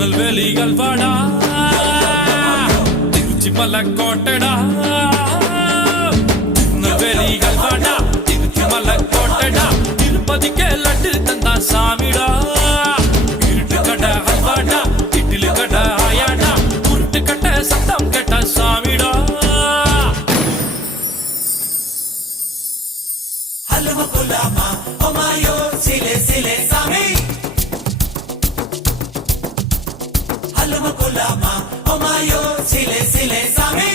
திருநெல்வேலிகள் வாடா திருச்சி மலக்கோட்டடா திருநெல்வேலிகள் வாடா திருச்சி மலக்கோட்டடா திருப்பதிக்கே லட்டு தந்தா சாமிடா இருட்டு கடை அல்வாடா இட்லி கடை ஆயாடா உருட்டு கட்ட சத்தம் கேட்ட சாமிடா Halama kulama, omayo, sile sile sami. Halama kulama, omayo, sile sile sami.